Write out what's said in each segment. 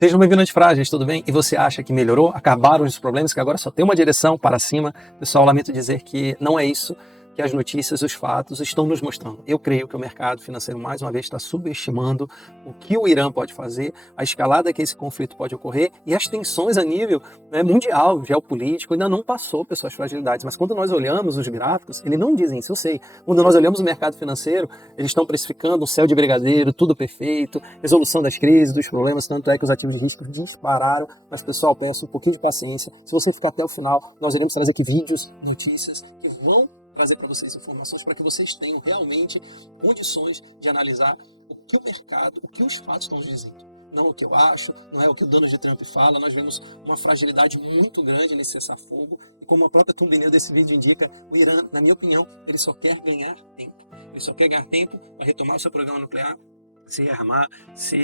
Sejam bem-vindos, Frágeis, tudo bem? E você acha que melhorou? Acabaram os problemas, que agora só tem uma direção para cima? Pessoal, lamento dizer que não é isso que as notícias, os fatos estão nos mostrando. Eu creio que o mercado financeiro, mais uma vez, está subestimando o que o Irã pode fazer, a escalada que esse conflito pode ocorrer e as tensões a nível mundial, geopolítico, ainda não passou, pessoal, as fragilidades. Mas quando nós olhamos os gráficos, eles não dizem isso, eu sei. Quando nós olhamos o mercado financeiro, eles estão precificando um céu de brigadeiro, tudo perfeito, resolução das crises, dos problemas, tanto é que os ativos de risco dispararam. Mas, pessoal, peço um pouquinho de paciência. Se você ficar até o final, nós iremos trazer aqui vídeos, notícias que vão trazer para vocês informações para que vocês tenham realmente condições de analisar o que o mercado, o que os fatos estão dizendo. Não o que eu acho, não é o que o Donald Trump fala. Nós vemos uma fragilidade muito grande nesse cessar-fogo. E como a própria thumbnail desse vídeo indica, o Irã, na minha opinião, ele só quer ganhar tempo. Ele só quer ganhar tempo para retomar o seu programa nuclear, se rearmar, se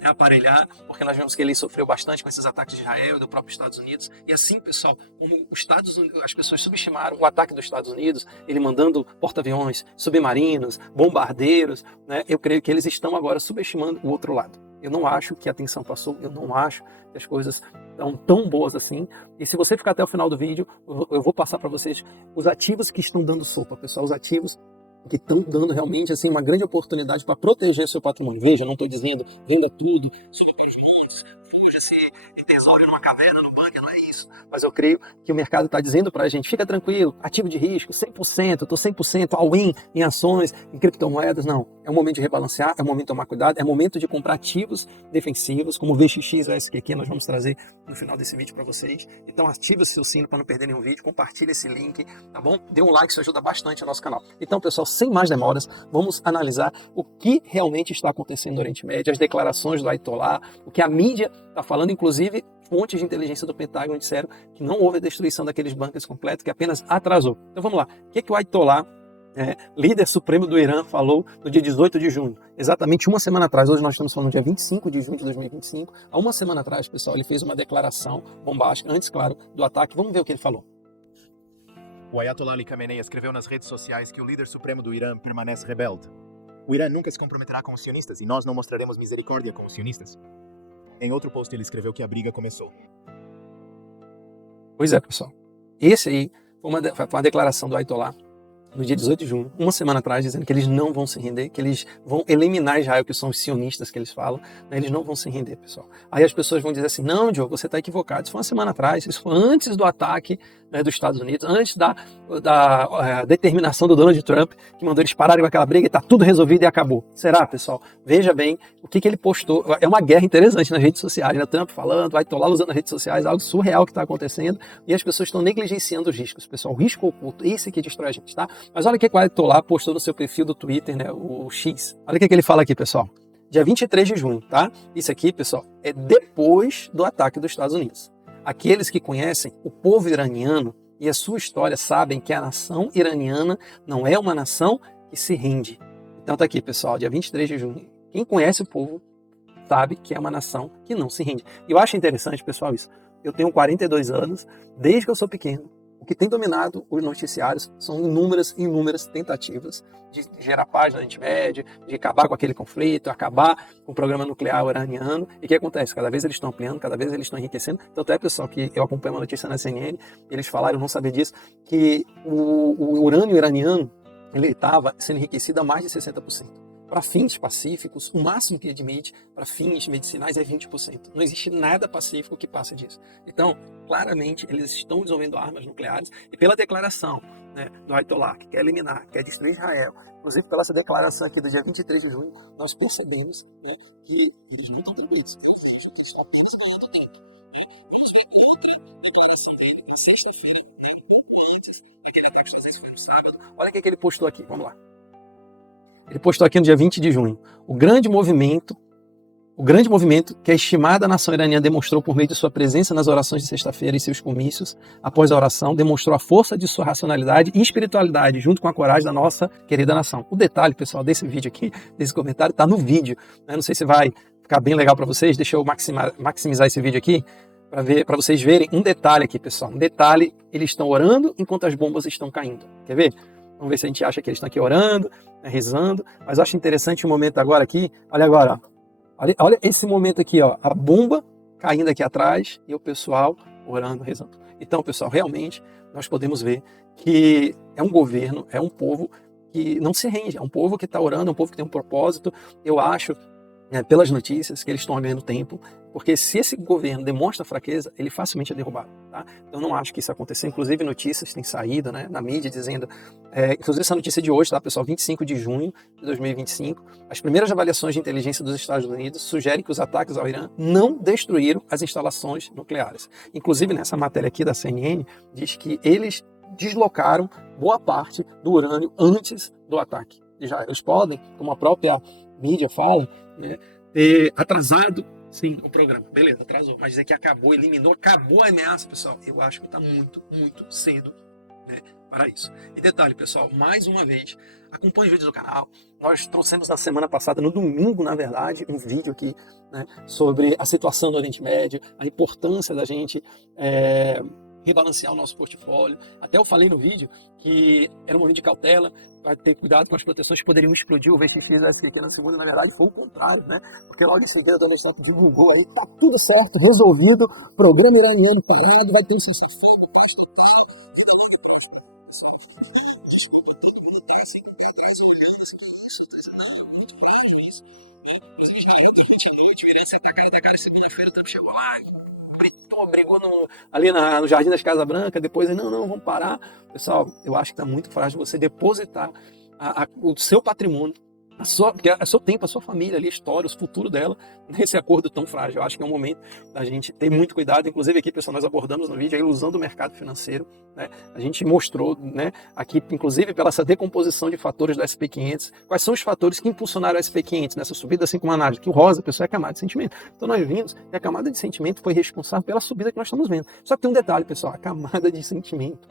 reaparelhar, porque nós vemos que ele sofreu bastante com esses ataques de Israel e do próprio Estados Unidos. E assim, pessoal, como as pessoas subestimaram o ataque dos Estados Unidos, ele mandando porta-aviões, submarinos, bombardeiros, eu creio que eles estão agora subestimando o outro lado. Eu não acho que a tensão passou, eu não acho que as coisas estão tão boas assim. E se você ficar até o final do vídeo, eu vou passar para vocês os ativos que estão dando sopa, pessoal, os ativos que estão dando realmente assim, uma grande oportunidade para proteger seu patrimônio. Veja, eu não estou dizendo venda tudo, suba para os montes, fuja-se e tesoure numa caverna, no bunker, não é isso. Mas eu creio que o mercado está dizendo para a gente, fica tranquilo, ativo de risco, 100%, eu estou 100% all-in em ações, em criptomoedas. Não, é o momento de rebalancear, é o momento de tomar cuidado, é o momento de comprar ativos defensivos, como o VXX, o SQQ, nós vamos trazer no final desse vídeo para vocês. Então ative o seu sino para não perder nenhum vídeo, compartilhe esse link, tá bom? Dê um like, isso ajuda bastante o nosso canal. Então, pessoal, sem mais demoras, vamos analisar o que realmente está acontecendo no Oriente Médio, as declarações do Ayatollah, o que a mídia está falando, inclusive fontes de inteligência do Pentágono disseram que não houve a destruição daqueles bunkers completos, que apenas atrasou. Então vamos lá, o que o Ayatollah, líder supremo do Irã, falou no dia 18 de junho, exatamente uma semana atrás. Hoje nós estamos falando no dia 25 de junho de 2025, há uma semana atrás, pessoal, ele fez uma declaração bombástica, antes, claro, do ataque. Vamos ver o que ele falou. O Ayatollah Ali Khamenei escreveu nas redes sociais que o líder supremo do Irã permanece rebelde. O Irã nunca se comprometerá com os sionistas e nós não mostraremos misericórdia com os sionistas. Em outro post ele escreveu que a briga começou. Pois é, pessoal. Esse aí foi uma declaração do Ayatollah no dia 18 de junho, uma semana atrás, dizendo que eles não vão se render, que eles vão eliminar Israel, que são os sionistas que eles falam, eles não vão se render, pessoal. Aí as pessoas vão dizer assim, não, Diogo, você está equivocado, isso foi uma semana atrás, isso foi antes do ataque dos Estados Unidos, antes da determinação do Donald Trump, que mandou eles pararem com aquela briga e está tudo resolvido e acabou. Será, pessoal? Veja bem o que ele postou. É uma guerra interessante nas redes sociais, né? Trump falando, Ayatollah usando as redes sociais, algo surreal que está acontecendo, e as pessoas estão negligenciando os riscos, pessoal. O risco oculto, esse que destrói a gente, tá? Mas olha o que o Ayatollah postou no seu perfil do Twitter, né? O X. Olha o que ele fala aqui, pessoal. Dia 23 de junho, tá? Isso aqui, pessoal, é depois do ataque dos Estados Unidos. Aqueles que conhecem o povo iraniano e a sua história sabem que a nação iraniana não é uma nação que se rende. Então tá aqui, pessoal, dia 23 de junho. Quem conhece o povo sabe que é uma nação que não se rende. E eu acho interessante, pessoal, isso. Eu tenho 42 anos, desde que eu sou pequeno. O que tem dominado os noticiários são inúmeras tentativas de gerar paz no Oriente Médio, de acabar com aquele conflito, acabar com o programa nuclear iraniano. E o que acontece? Cada vez eles estão ampliando, cada vez eles estão enriquecendo. Tanto é, pessoal, que eu acompanho uma notícia na CNN, eles falaram, eu não sabia disso, que o urânio iraniano ele estava sendo enriquecido a mais de 60%. Para fins pacíficos, o máximo que admite para fins medicinais é 20%. Não existe nada pacífico que passe disso. Então, claramente, eles estão desenvolvendo armas nucleares e pela declaração do Ayatollah, que quer eliminar, quer destruir Israel, inclusive pela essa declaração aqui do dia 23 de junho, nós percebemos que eles não estão tendo isso, eles estão apenas ganhando tempo. Vamos ver outra declaração dele na sexta-feira, um pouco antes daquele ataque, às vezes foi no sábado. Olha o que ele postou aqui, vamos lá. Ele postou aqui no dia 20 de junho. O grande movimento que a estimada nação iraniana demonstrou por meio de sua presença nas orações de sexta-feira e seus comícios, após a oração, demonstrou a força de sua racionalidade e espiritualidade, junto com a coragem da nossa querida nação. O detalhe, pessoal, desse vídeo aqui, desse comentário, está no vídeo. Não sei se vai ficar bem legal para vocês. Deixa eu maximizar esse vídeo aqui, para vocês verem um detalhe aqui, pessoal. Um detalhe, eles estão orando enquanto as bombas estão caindo. Quer ver? Vamos ver se a gente acha que eles estão aqui orando, rezando. Mas eu acho interessante o momento agora aqui. Olha agora, ó. Olha esse momento aqui, ó, a bomba caindo aqui atrás e o pessoal orando, rezando. Então, pessoal, realmente nós podemos ver que é um governo, é um povo que não se rende, é um povo que está orando, é um povo que tem um propósito. Eu acho, pelas notícias, que eles estão ganhando tempo, porque se esse governo demonstra fraqueza, ele facilmente é derrubado. Tá? Então, eu não acho que isso aconteça. Inclusive, notícias têm saído, né, na mídia dizendo, inclusive essa notícia de hoje, tá, pessoal, 25 de junho de 2025, as primeiras avaliações de inteligência dos Estados Unidos sugerem que os ataques ao Irã não destruíram as instalações nucleares. Inclusive, nessa matéria aqui da CNN, diz que eles deslocaram boa parte do urânio antes do ataque. Eles podem, como a própria mídia fala, né, ter atrasado, sim, o programa. Beleza, atrasou. Mas dizer que acabou, eliminou, acabou a ameaça, pessoal, eu acho que está muito, muito cedo, né, para isso. E detalhe, pessoal, mais uma vez, acompanhe os vídeos do canal. Nós trouxemos na semana passada, no domingo, na verdade, um vídeo aqui, né, sobre a situação do Oriente Médio, a importância da gente rebalancear o nosso portfólio. Até eu falei no vídeo que era um momento de cautela, para ter cuidado com as proteções que poderiam explodir o VXX da SQQ na segunda. Na verdade, foi o contrário, né? Porque logo esse dia o Donald Trump divulgou aí, tá tudo certo, resolvido, programa iraniano parado, vai ter o seu safado, ainda manda próximo. Desculpa, todo mundo tá assim, com o pé atrás, olhando assim, isso, não, muito claro isso. Mas a gente durante a noite, o Irã se atacaram, segunda-feira o Trump chegou lá, brigou ali no Jardim das Casas Brancas, depois, não, vamos parar. Pessoal, eu acho que está muito frágil você depositar o seu patrimônio, porque é seu tempo, a sua família ali, a história, o futuro dela, nesse acordo tão frágil. Eu acho que é um momento da gente ter muito cuidado. Inclusive aqui, pessoal, nós abordamos no vídeo a ilusão do mercado financeiro, né? A gente mostrou, né, aqui, inclusive pela essa decomposição de fatores do SP500, quais são os fatores que impulsionaram o SP500 nessa subida, assim como a análise, que o rosa, pessoal, é a camada de sentimento. Então nós vimos que a camada de sentimento foi responsável pela subida que nós estamos vendo. Só que tem um detalhe, pessoal, a camada de sentimento,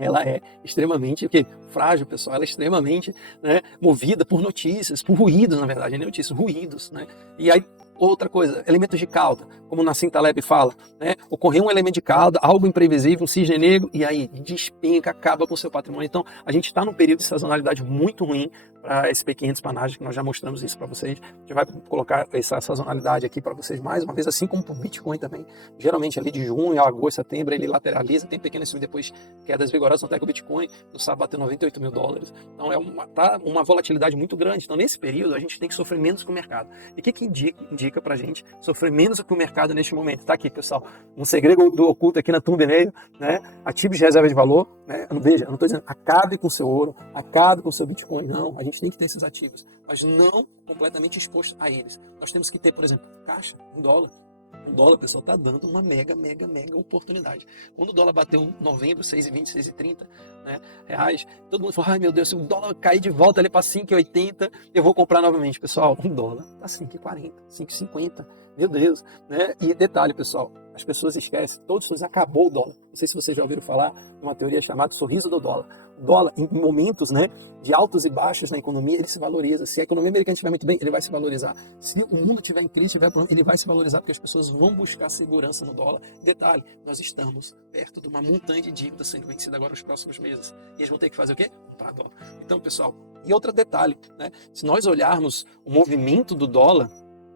ela é extremamente frágil, pessoal. Ela é extremamente, né, movida por notícias, por ruídos, na verdade, não notícias, ruídos, né? E aí, outra coisa, elementos de cauda, como o Nassim Taleb fala, né? Ocorreu um elemento de cauda, algo imprevisível, um cisne negro, e aí despenca, acaba com o seu patrimônio. Então, a gente está num período de sazonalidade muito ruim para SP500 Panage, que nós já mostramos isso para vocês. A gente vai colocar essa sazonalidade aqui para vocês mais uma vez, assim como para o Bitcoin também. Geralmente ali de junho, agosto, setembro, ele lateraliza, tem pequenas subidas, depois quedas vigorosas, até que o Bitcoin no sábado bateu 98 mil dólares. Então tá uma volatilidade muito grande. Então nesse período a gente tem que sofrer menos com o mercado. E o que indica para a gente sofrer menos com o mercado neste momento? Tá aqui, pessoal, um segredo do oculto aqui na thumbnail, né? Ativos de reserva de valor, né? Veja, eu não estou dizendo acabe com o seu ouro, acabe com o seu Bitcoin, não. A gente tem que ter esses ativos, mas não completamente exposto a eles. Nós temos que ter, por exemplo, caixa, $1. $1, pessoal, está dando uma mega oportunidade. Quando o dólar bateu em novembro, 6,20, 6,30, né, reais, todo mundo falou, ai meu Deus, se o dólar cair de volta ali para 5,80, eu vou comprar novamente. Pessoal, $1 está 5,40, 5,50, meu Deus, né? E detalhe, pessoal, as pessoas esquecem, acabou o dólar. Não sei se vocês já ouviram falar de uma teoria chamada sorriso do dólar. O dólar, em momentos, né, de altos e baixos na economia, ele se valoriza. Se a economia americana estiver muito bem, ele vai se valorizar. Se o mundo estiver em crise, tiver problema, ele vai se valorizar, porque as pessoas vão buscar segurança no dólar. Detalhe, nós estamos perto de uma montanha de dívida sendo vencida agora nos próximos meses. E eles vão ter que fazer o quê? Comprar dólar. Então, pessoal, e outro detalhe, né, se nós olharmos o movimento do dólar,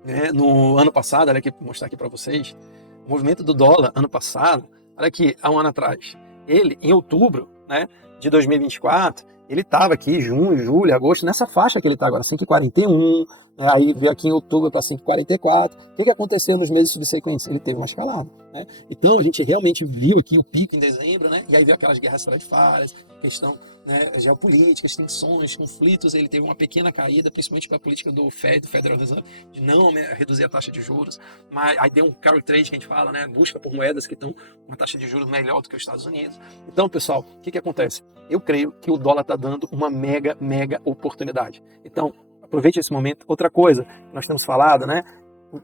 né, no ano passado, olha aqui, vou mostrar aqui para vocês, o movimento do dólar ano passado, olha aqui, há um ano atrás, ele, em outubro, né, de 2024, ele estava aqui, junho, julho, agosto, nessa faixa que ele está agora, 5,41, né, aí veio aqui em outubro para 5,44. O que aconteceu nos meses subsequentes? Ele teve uma escalada, né? Então a gente realmente viu aqui o pico em dezembro, né? E aí veio aquelas guerras tarifárias, questão, né, geopolíticas, tensões, conflitos. Ele teve uma pequena caída, principalmente com a política do Federal Reserve, de não reduzir a taxa de juros, mas aí deu um carry trade que a gente fala, né? Busca por moedas que estão com uma taxa de juros melhor do que os Estados Unidos. Então, pessoal, o que acontece? Eu creio que o dólar está dando uma mega oportunidade. Então, aproveite esse momento. Outra coisa que nós temos falado, né?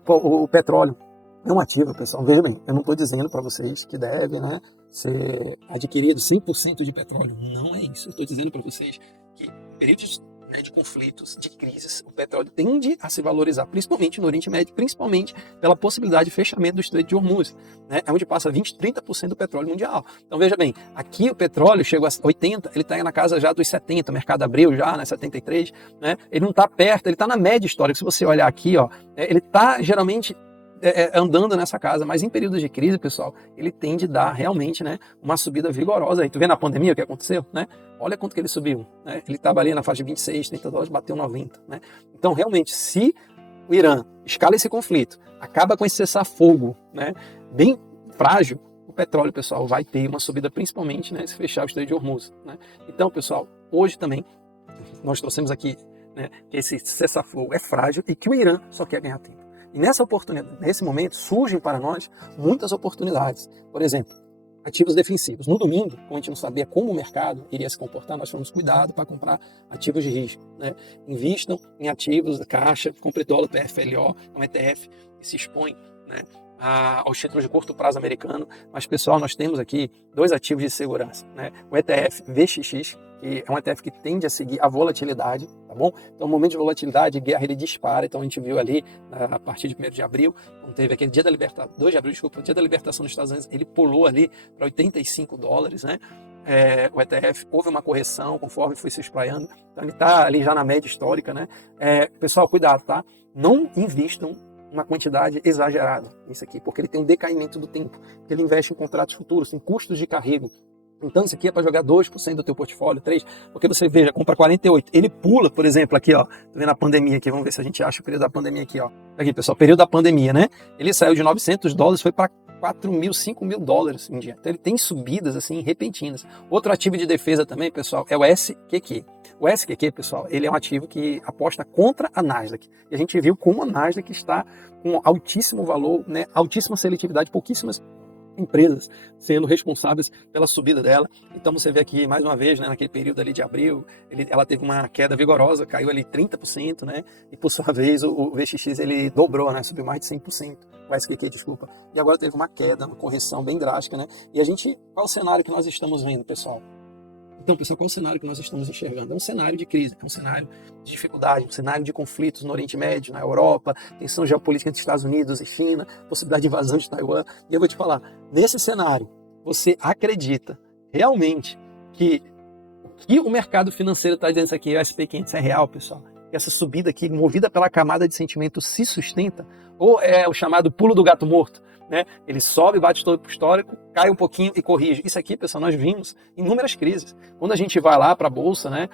O petróleo é um ativo, pessoal. Veja bem, eu não estou dizendo para vocês que deve, né, ser adquirido 100% de petróleo. Não é isso. Eu estou dizendo para vocês que períodos né, de conflitos, de crises, o petróleo tende a se valorizar, principalmente no Oriente Médio, principalmente pela possibilidade de fechamento do Estreito de Hormuz, né, é onde passa 20, 30% do petróleo mundial. Então veja bem, aqui o petróleo chegou a 80, ele está na casa já dos 70, o mercado abriu já, né, 73, né, ele não está perto, ele está na média histórica. Se você olhar aqui, ó, ele está geralmente andando nessa casa, mas em períodos de crise, pessoal, ele tende a dar realmente, né, uma subida vigorosa. Aí tu vê na pandemia o que aconteceu, né? Olha quanto que ele subiu, né? Ele estava ali na faixa de 26, 30 dólares, bateu 90, né? Então, realmente, se o Irã escala esse conflito, acaba com esse cessar-fogo, né, bem frágil, o petróleo, pessoal, vai ter uma subida, principalmente, né, se fechar o Estreito de Hormuz, né? Então, pessoal, hoje também nós trouxemos aqui, né, que esse cessar-fogo é frágil e que o Irã só quer ganhar tempo. E nessa oportunidade, nesse momento, surgem para nós muitas oportunidades. Por exemplo, ativos defensivos. No domingo, como a gente não sabia como o mercado iria se comportar, nós fomos cuidado para comprar ativos de risco, né? Invistam em ativos da Caixa, compre dólar PFLO, um ETF que se expõe, né, aos títulos de curto prazo americano. Mas, pessoal, nós temos aqui dois ativos de segurança, né? O ETF VXX, que é um ETF que tende a seguir a volatilidade, tá bom? Então, no momento de volatilidade, guerra, ele dispara. Então, a gente viu ali, a partir de 1º de abril, quando teve aquele dia da libertação, 2 de abril, desculpa, o dia da libertação dos Estados Unidos, ele pulou ali para 85 dólares, né? O ETF, houve uma correção conforme foi se espraiando. Então, ele está ali já na média histórica, né? Pessoal, cuidado, tá? Não invistam uma quantidade exagerada nisso aqui, porque ele tem um decaimento do tempo, porque ele investe em contratos futuros, em custos de carrego. Então isso aqui é para jogar 2% do teu portfólio, 3%, porque você veja, compra 48, ele pula, por exemplo, aqui, ó, tô vendo a pandemia aqui, vamos ver se a gente acha o período da pandemia aqui, ó. Aqui, pessoal, período da pandemia, né? Ele saiu de 900 dólares, foi para 4 mil, 5 mil dólares em dia. Então ele tem subidas, assim, repentinas. Outro ativo de defesa também, pessoal, é o SQQ. O SQQ, pessoal, ele é um ativo que aposta contra a Nasdaq. E a gente viu como a Nasdaq está com altíssimo valor, né, altíssima seletividade, pouquíssimas empresas sendo responsáveis pela subida dela. Então você vê aqui, mais uma vez, né, naquele período ali de abril, ela teve uma queda vigorosa, caiu ali 30%, né, e por sua vez o VXX ele dobrou, né, subiu mais de 100%, o SQQ, desculpa, e agora teve uma queda, uma correção bem drástica, né, e qual o cenário que nós estamos vendo, pessoal? Então, pessoal, qual é o cenário que nós estamos enxergando? É um cenário de crise, é um cenário de dificuldade, um cenário de conflitos no Oriente Médio, na Europa, tensão geopolítica entre Estados Unidos e China, possibilidade de invasão de Taiwan. E eu vou te falar, nesse cenário, você acredita realmente que o que o mercado financeiro está dizendo isso aqui, o SP500 é real, pessoal? Que essa subida aqui, movida pela camada de sentimento, se sustenta? Ou é o chamado pulo do gato morto? Né? Ele sobe, bate todo o histórico, cai um pouquinho e corrige. Isso aqui, pessoal, nós vimos inúmeras crises. Quando a gente vai lá para a Bolsa, né,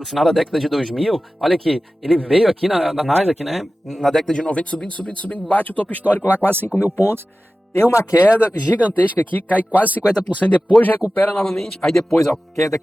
no final da década de 2000, olha aqui, ele veio aqui na Nasdaq, né, na década de 90, subindo, bate o topo histórico lá, quase 5 mil pontos, tem uma queda gigantesca aqui, cai quase 50%, depois recupera novamente, aí depois, ó, queda,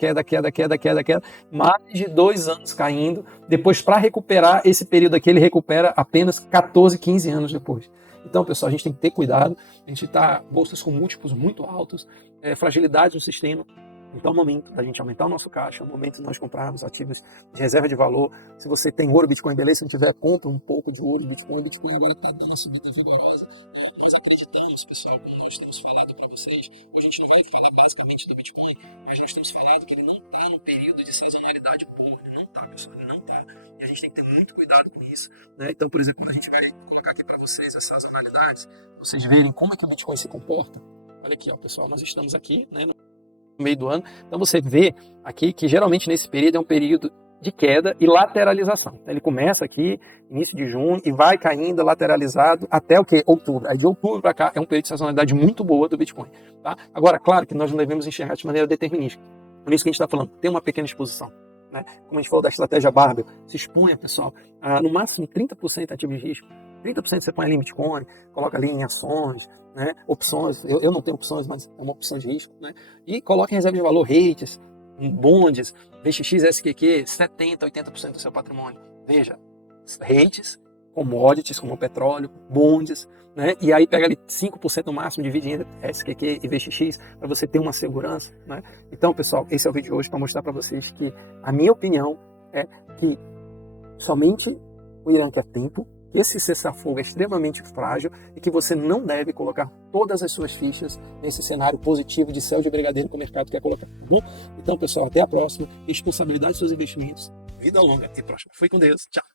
mais de 2 anos caindo, depois para recuperar esse período aqui, ele recupera apenas 14, 15 anos depois. Então, pessoal, a gente tem que ter cuidado, a gente está bolsas com múltiplos muito altos, fragilidade no sistema. Então é o momento da gente aumentar o nosso caixa, é o momento de nós comprarmos ativos de reserva de valor. Se você tem ouro, Bitcoin, beleza, se não tiver, compra um pouco de ouro, Bitcoin agora está dando uma subida vigorosa. Nós acreditamos, pessoal, como nós temos falado para vocês, hoje a gente não vai falar basicamente do Bitcoin, mas nós temos falado que ele não está num período de sazonalidade boa, ele não está, pessoal, ele não está. E a gente tem que ter muito cuidado com isso, né? Então, por exemplo, quando a gente vai colocar aqui para vocês as sazonalidades, vocês verem como é que o Bitcoin se comporta. Olha aqui, ó, pessoal, nós estamos aqui, né, no meio do ano. Então você vê aqui que geralmente nesse período é um período de queda e lateralização. Então, ele começa aqui, início de junho, e vai caindo lateralizado até o que? Outubro. Aí de outubro para cá é um período de sazonalidade muito boa do Bitcoin. Tá? Agora, claro que nós não devemos enxergar de maneira determinística. Por isso que a gente está falando, tem uma pequena exposição. Né? Como a gente falou da estratégia Barbell, se expunha, pessoal, a, no máximo 30% ativo de risco. 30% você põe ali em Bitcoin, coloca ali em ações, né? Opções. Eu não tenho opções, mas é uma opção de risco. Né? E coloca em reserva de valor, rates, bonds, VXX, SQQ, 70%, 80% do seu patrimônio. Veja, rates, commodities como petróleo, bonds, né? E aí pega ali 5% no máximo, divide entre SQQ e VXX para você ter uma segurança. Né? Então, pessoal, esse é o vídeo de hoje para mostrar para vocês que a minha opinião é que somente o Irã quer tempo, que esse cessar-fogo é extremamente frágil e que você não deve colocar todas as suas fichas nesse cenário positivo de céu de brigadeiro que o mercado quer colocar, tá bom? Então, pessoal, até a próxima. Responsabilidade dos seus investimentos Vida longa e próspera. Fui com Deus. Tchau.